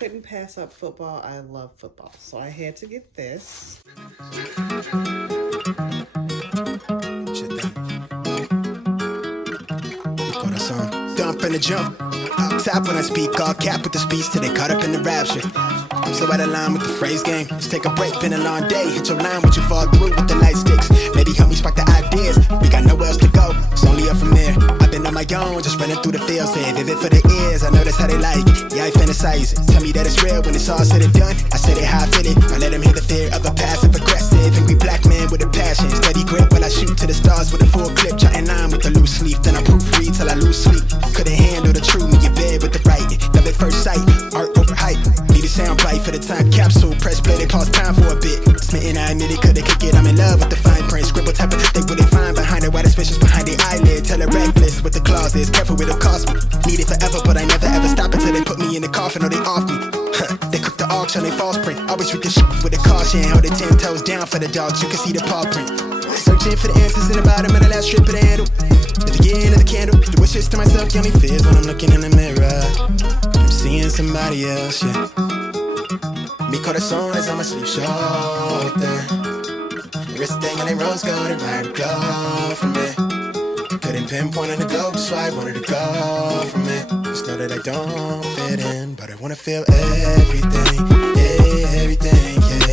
couldn't pass up football. I love football, so I had to get this. Dump in the jump. Top when I speak, all cap with the speech till they caught up in the rapture. I'm so out of line with the phrase game. Let's take a break, been a long day. Hit your line, what you fall through with the light sticks. Maybe help me spark the ideas. We got nowhere else to go, it's only up from there. I've been on my own, just running through the fields. Say vivid for the ears, I know that's how they like it. Yeah, I fantasize it. Tell me that it's real when it's all said and done. I said it how I feel it. I let them hear the fear of a passive aggressive angry black man with a passion. Steady grip while I shoot to the stars with a full clip. Jotting line with a loose leaf, then I proofread till I lose sleep. Couldn't handle the truth when you're bed with the writing. Love at first sight, art over hype. Need a sound bite for the time capsule. Press play, they pause time for a bit. Smitten, I admit it, couldn't kick it. I'm in love with the fine print. Scribble type of they wouldn't find behind it. Why the suspicious behind the eyelid. Tell her reckless with the clauses. Careful, it'll cost me. Need it forever, but I never ever stop until they put me in the coffin or they off me. They cook the auction, they false print. Always treat the shit with a caution. Hold it 10 toes down for the dogs. You can see the paw print. Searching for the answers in the bottom of the last strip of the handle. At the end of the candle, the wishes to myself give me fears when I'm looking in the mirror. I'm seeing somebody else, yeah. Mi corazón is on my sleeve shoulder. Wrist thing and they rose gold and where to go from it. Couldn't pinpoint on the globe, so I wanted to go from it. Just know that I don't fit in, but I wanna feel everything, yeah, everything, yeah.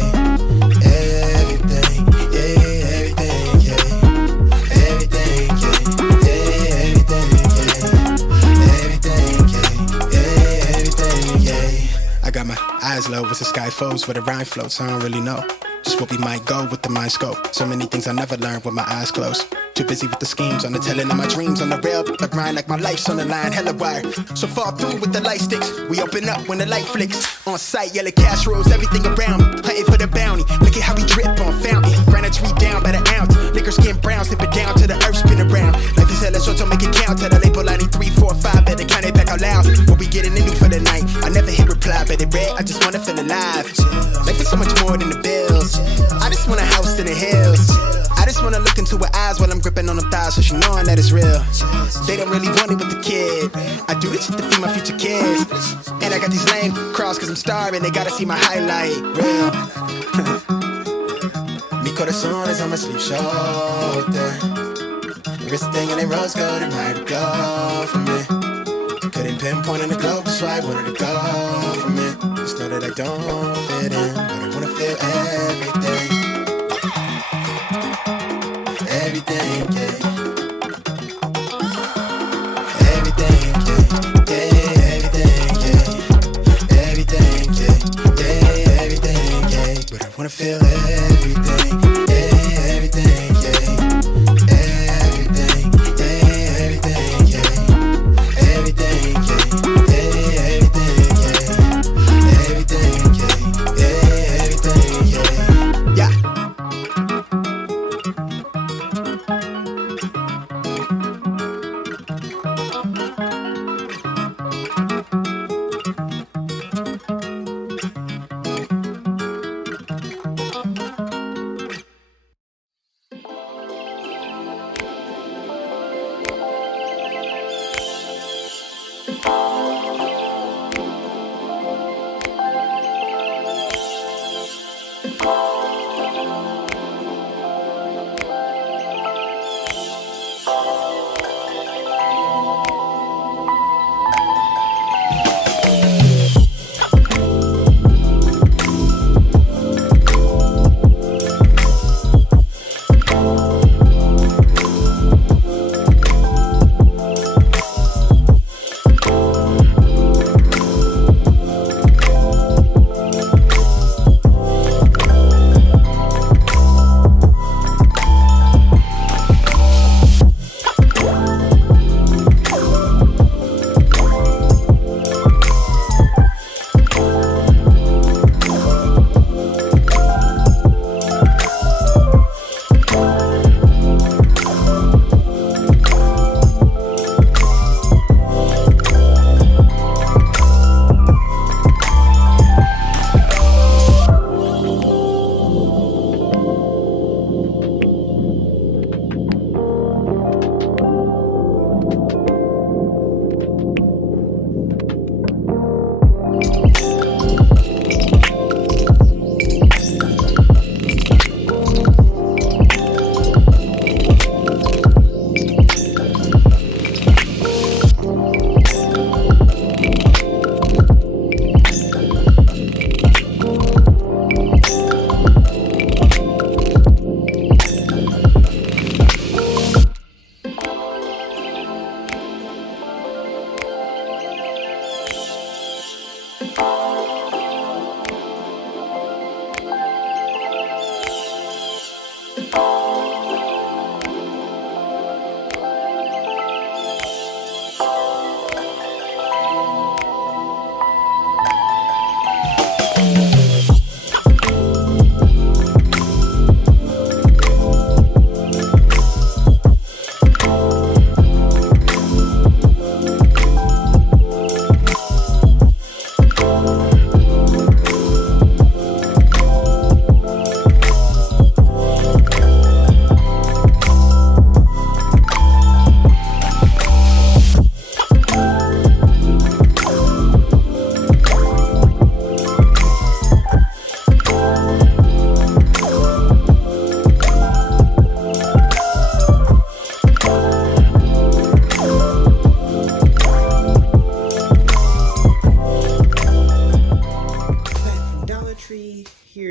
Everything, yeah, everything, yeah. Everything, yeah, everything, yeah. Everything, yeah, everything, yeah. I got my eyes low as the sky folds where the rhyme floats, I don't really know just where we might go with the mind scope. So many things I never learned with my eyes closed. Too busy with the schemes, on the telling of my dreams on the rail. I grind like my life's on the line, hella wire. So far through with the light sticks. We open up when the light flicks. On sight, yellow casseroles, everything around me. Hunting for the bounty, look at how we drip on fountain. Granite tree down by the ounce. Liquor skin brown, slip it down to the earth, spin around. Life is hella short, so make it count. Tell the label I need 3, 4, 5, better count it back out loud. What we getting into for the night? I never hit reply, but it read, I just wanna feel alive. Life is so much more than the bills. I just want a house in the hills. I just wanna look into her eyes while I'm gripping on them thighs, so she knowing that it's real. They don't really want it with the kid. I do this shit to feed my future kids. And I got these lame crowds cause I'm starving. They gotta see my highlight, real. Mi corazón is on my sleeve shoulder. Wrist thing and they rose gold and where to go from it. Couldn't pinpoint on the globe, so I wanted to go from it. Just know that I don't fit in, but I wanna feel everything. Everything, yeah. Everything, yeah. Yeah, everything, yeah. Everything, yeah. Yeah, everything, yeah. But I wanna feel everything. Yeah, everything, yeah. Everything, yeah, everything, yeah. Everything, yeah. Yeah, everything, yeah. Everything, yeah. Yeah, everything, yeah. Yeah.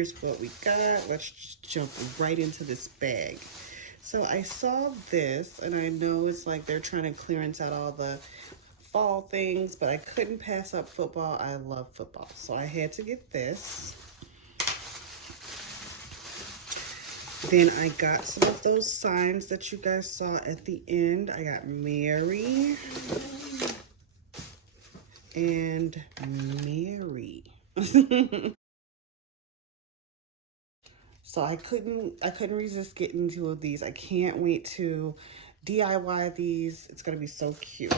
here's what we got. Let's just jump right into this bag. So I saw this, and I know it's like they're trying to clearance out all the fall things, but I couldn't pass up football. I love football, so I had to get this. Then I got some of those signs that you guys saw at the end. I got Mary and Mary. So I couldn't resist getting 2 of these. I can't wait to DIY these. It's gonna be so cute.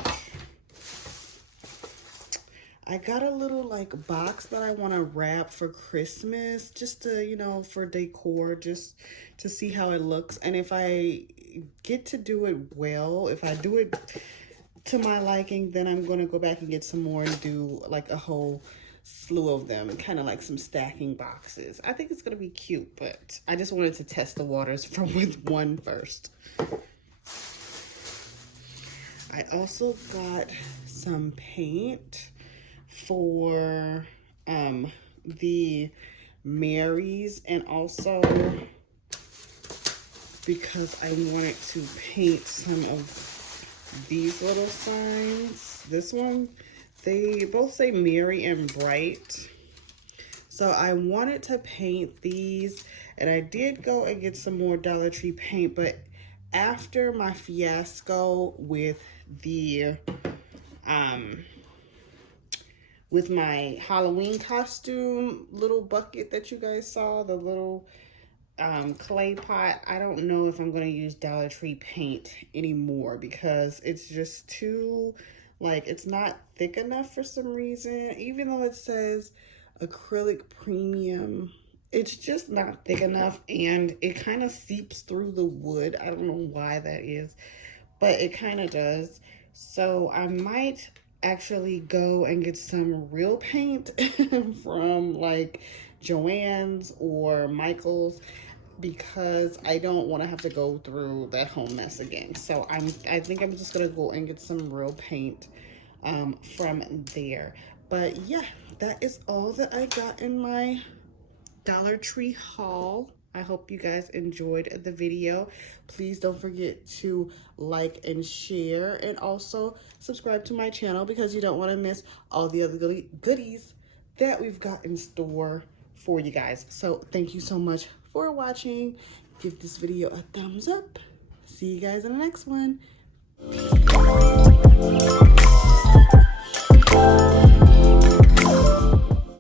I got a little like box that I want to wrap for Christmas, just to, you know, for decor, just to see how it looks. And if I get to do it well, if I do it to my liking, then I'm going to go back and get some more and do like a whole slew of them, kind of like some stacking boxes. I think it's going to be cute, but I just wanted to test the waters with one first. I also got some paint for the Marys, and also because I wanted to paint some of these little signs. This one, they both say Mary and Bright, so I wanted to paint these, and I did go and get some more Dollar Tree paint, but after my fiasco with the with my Halloween costume little bucket that you guys saw, the little clay pot, I don't know if I'm going to use Dollar Tree paint anymore because it's just too, like, it's not thick enough for some reason. Even though it says acrylic premium, it's just not thick enough, and it kind of seeps through the wood. I don't know why that is, but it kind of does. So I might actually go and get some real paint from like Joann's or Michael's, because I don't want to have to go through that whole mess again. So I think I'm just gonna go and get some real paint from there. But yeah, that is all that I got in my Dollar Tree haul. I hope you guys enjoyed the video. Please don't forget to like and share, and also subscribe to my channel because you don't want to miss all the other goodies that we've got in store for you guys. So thank you so much for watching. Give this video a thumbs up. See you guys in the next one.